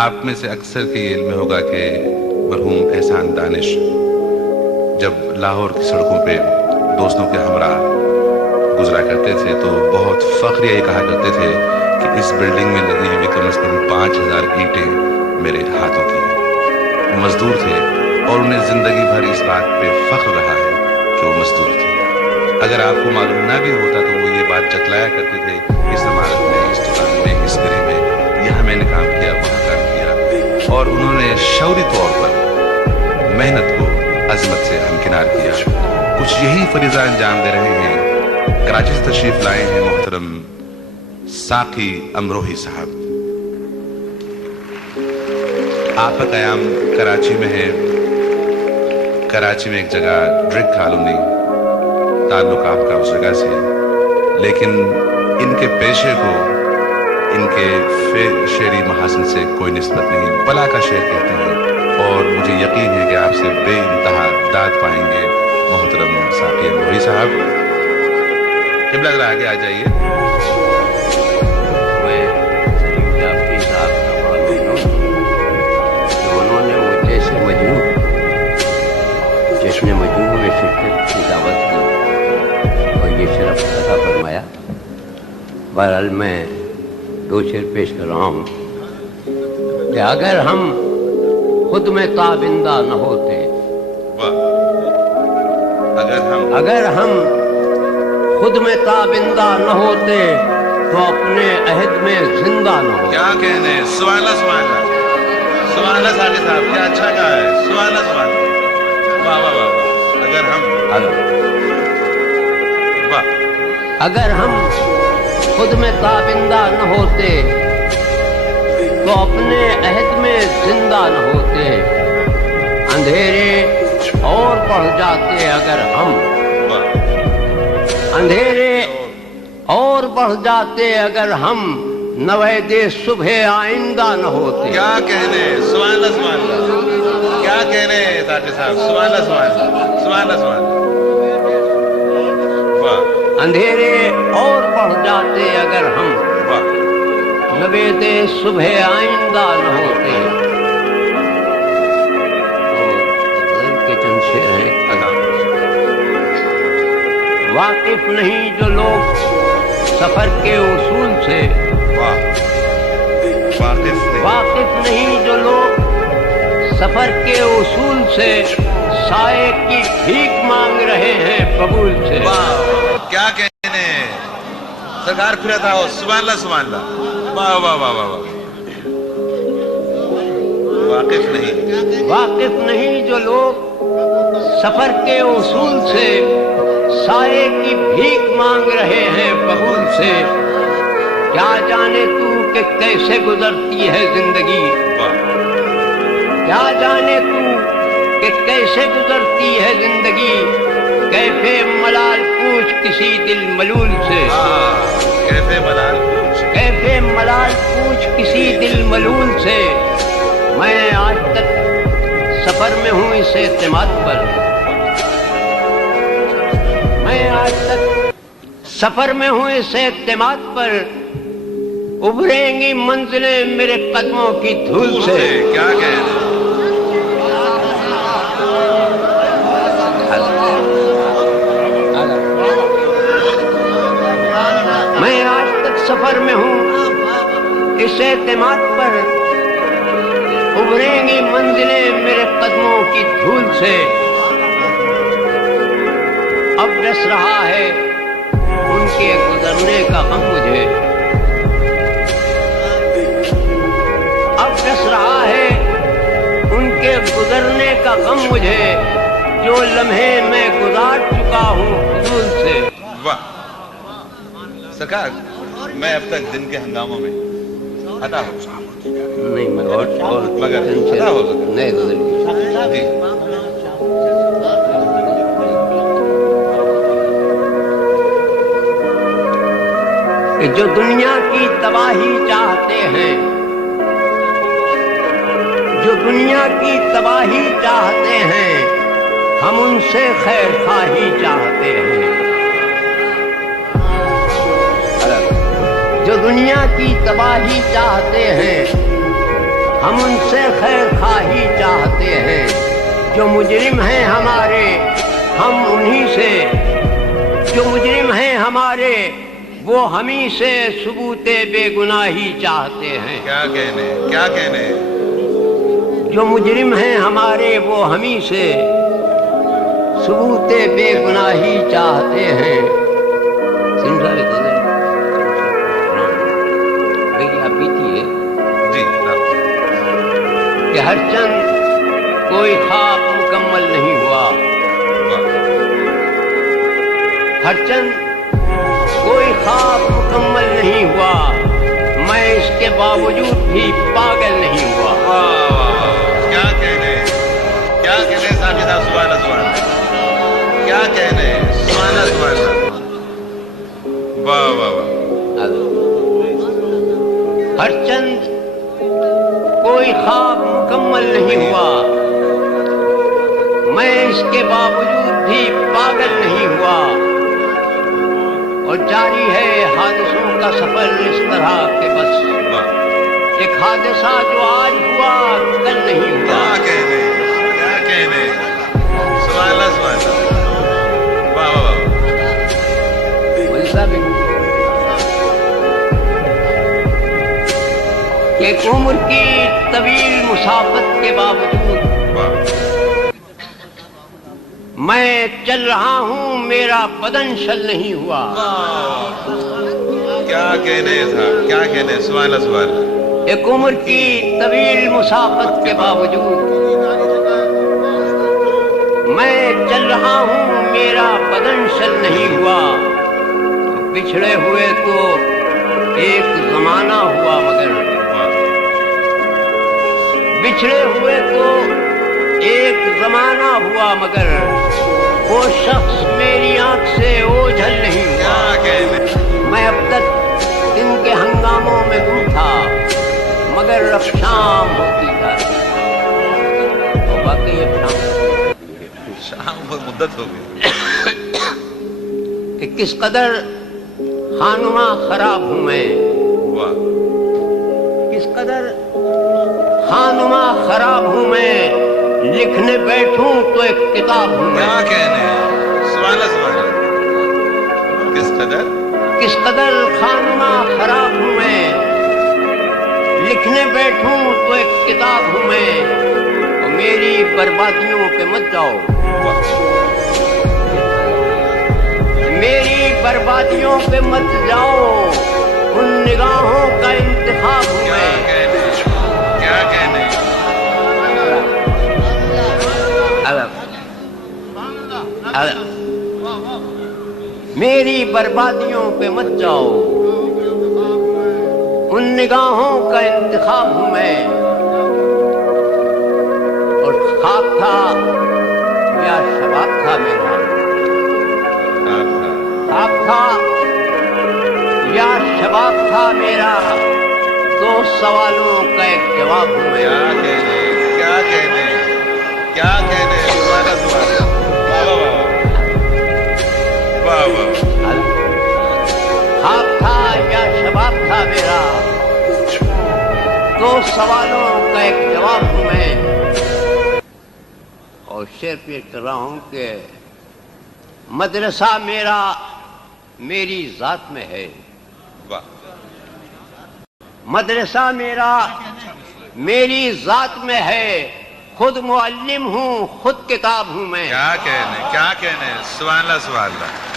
آپ میں سے اکثر کے یہ علم ہوگا کہ مرحوم احسان دانش جب لاہور کی سڑکوں پہ دوستوں کے ہمراہ گزرا کرتے تھے تو بہت فخریہ یہ کہا کرتے تھے کہ اس بلڈنگ میں لگی ہوئی کم از کم 5000 اینٹیں میرے ہاتھوں کی ہیں۔ وہ مزدور تھے اور انہیں زندگی بھر اس بات پہ فخر رہا ہے کہ وہ مزدور تھے۔ اگر آپ کو معلوم نہ بھی ہوتا تو وہ یہ بات جتلایا کرتے تھے، اس عمارت میں، اس دکان میں، اس گھر میں، یہاں میں نے کام کیا، وہاں کام کیا، اور انہوں نے شعوری طور پر محنت کو عظمت سے ہمکنار کیا۔ کچھ یہی فریضہ انجام دے رہے ہیں۔ کراچی سے تشریف لائے ہیں محترم ساقی امروہی صاحب۔ آپ کا قیام کراچی میں ہے۔ کراچی میں ایک جگہ ڈرگ کالونی، تعلق آپ کا اس جگہ سے، لیکن ان کے پیشے کو ان کے شعری محاسن سے کوئی نسبت نہیں، بلا کا شعر کہتے ہیں، اور مجھے یقین ہے کہ آپ سے بے انتہا داد پائیں گے محترم ساقی امروہی صاحب۔ قبلہ اگر آگے آ جائیے۔ میں سلیم جعفری صاحب کا معلوم ہوں کہ انہوں نے مجھے سے مجموع جشن مجموع میں شرکت کی دعوت کی اور یہ شرف عطا فرمایا۔ بہرحال میں 2 شعر پیش کر رہا ہوں کہ اگر ہم خود میں تابندہ نہ ہوتے، اگر ہم خود میں تابندہ نہ ہوتے تو اپنے عہد میں زندہ نہ ہوتے۔ کیا کہنے، سبحان اللہ، سبحان اللہ، سبحان اللہ ساقی صاحب، کیا اچھا کہا ہے، سبحان اللہ، سبحان اللہ، واہ واہ واہ۔ اگر ہم خود میں تابندہ نہ ہوتے تو اپنے عہد میں زندہ نہ ہوتے، اندھیرے اور بڑھ جاتے اگر ہم، اندھیرے اور بڑھ جاتے اگر ہم نوید صبح آئندہ نہ ہوتے۔ کیا کہنے، سبحان اللہ، سبحان اللہ، کیا کہنے ساقی صاحب، سبحان اللہ، سبحان اللہ، سبحان اللہ، سبحان اللہ، واہ۔ اندھیرے اور بڑھ جاتے اگر ہم نوید صبح آئندہ نہ ہوتے۔ کے چند شعر ہیں۔ واقف نہیں جو لوگ سفر کے اصول سے، واقف نہیں جو لوگ سفر کے اصول سے، سائے کی بھیک مانگ رہے ہیں قبول سے۔ کیا کہنے، سرکار پھر تھا ہو، سبحان اللہ، سبحان اللہ، واہ واہ واہ واہ واہ۔ واقف نہیں جو لوگ سفر کے اصول سے، سائے کی بھیک مانگ رہے ہیں قبول سے۔ کیا جانے تو کہ کیسے گزرتی ہے زندگی، کیا جانے تو کہ کیسے گزرتی ہے زندگی، کیفے ملال پوچھ کسی دل ملول سے، کیفے ملال پوچھ، کیفے ملال پوچھ کسی دل ملول سے۔ میں آج تک سفر میں ہوں اس اعتماد پر، میں آج تک سفر میں ہوں اس اعتماد پر، ابھریں گی منزلیں میرے قدموں کی دھول سے۔ کیا کہنے، میں آج تک سفر میں ہوں اس اعتماد پر، ابھریں گی منزلیں میرے قدموں کی دھول سے۔ اب ڈس رہا ہے ان کے گزرنے کا غم مجھے، اب ڈس رہا ہے ان کے گزرنے کا غم مجھے، جو لمحے میں گزار چکا ہوں فضول سے۔ واہ سرکار، میں اب تک دن کے ہنگاموں میں عطا ہو نہیں، میں اور مگر عطا ہو سکتا نہیں گزر جی۔ کہ جو دنیا کی تباہی چاہتے ہیں، جو دنیا کی تباہی چاہتے ہیں، ہم ان سے خیر خواہی چاہتے ہیں۔ جو دنیا کی تباہی چاہتے ہیں، ہم ان سے خیر خواہی چاہتے ہیں، جو مجرم ہیں ہمارے ہم انہی سے، جو مجرم ہیں ہمارے وہ ہمیں سے ثبوت بے گناہی چاہتے ہیں۔ کیا کہنے، کیا کہنے، جو مجرم ہیں ہمارے وہ ہمیں سے ثبوت بے گناہی چاہتے ہیں۔ آپ بیتی ہے جی کہ ہر چند کوئی خواب مکمل نہیں ہوا، ہر چند کوئی خواب مکمل نہیں ہوا، میں اس کے باوجود بھی پاگل نہیں ہوا۔ کیا کہنے، کیا کہنے صاحب صاحب، سبحان اللہ سبحان اللہ، کیا کہنے، سبحان اللہ سبحان اللہ، واہ واہ واہ۔ ہر چند کوئی خواب مکمل نہیں ہوا، میں اس کے باوجود بھی پاگل نہیں ہوا، اور جاری ہے حادثوں کا سفر اس طرح کہ بس ایک حادثہ جو آج ہوا کل نہیں ہوا۔ کیا کہنے، کیا کہنے، سبحان اللہ سبحان اللہ، واہ واہ واہ۔ ایک عمر کی طویل مسافت کے باوجود میں چل رہا ہوں، میرا بدن شل نہیں ہوا۔ کیا کہنے صاحب، کیا کہنے، سبحان اللہ سبحان اللہ۔ ایک عمر کی طویل مسافت کے باوجود میں چل رہا ہوں، میرا بدن شل نہیں ہوا۔ بچھڑے ہوئے تو ایک زمانہ ہوا، مگر بچھڑے ہوئے تو ایک زمانہ ہوا، مگر وہ شخص میری آنکھ سے اوجھل نہیں ہوا۔ میں اب تک دن کے ہنگاموں میں گم تھا، مگر اب شام ہوتی جا رہی، تو باقی اب شام بہت مدت ہو گئی کہ کس قدر خانمہ خراب ہوں میں، کس قدر خانمہ خراب ہوں میں، لکھنے بیٹھوں تو ایک کتاب ہوں میں۔ کیا کہنے، سبحان اللہ سبحان اللہ، کس قدر خانمہ خراب ہوں میں، لکھنے بیٹھوں تو ایک کتاب ہوں میں، اور میری بربادیوں پہ مت جاؤ، میری بربادیوں پہ مت جاؤ، ان نگاہوں کا انتخاب ہوں میں۔ کیا کہنے، میری بربادیوں پہ مت جاؤ، ان نگاہوں کا انتخاب ہوں میں، اور خواب تھا یا شباب تھا میرا، خواب تھا یا شباب تھا میرا، دو سوالوں کا ایک جواب ہوں میں۔ کیا کہنے، کیا کہنے، سبحان اللہ سبحان اللہ، واہ واہ۔ خواب تھا یا شباب تھا میرا، دو سوالوں کا ایک جواب ہوں میں، اور شعر پیش کر رہا ہوں کہ مدرسہ میرا میری ذات میں ہے، مدرسہ میرا میری ذات میں ہے، خود معلم ہوں خود کتاب ہوں میں۔ کیا کہنے، کیا کہنے، سبحان اللہ سبحان اللہ۔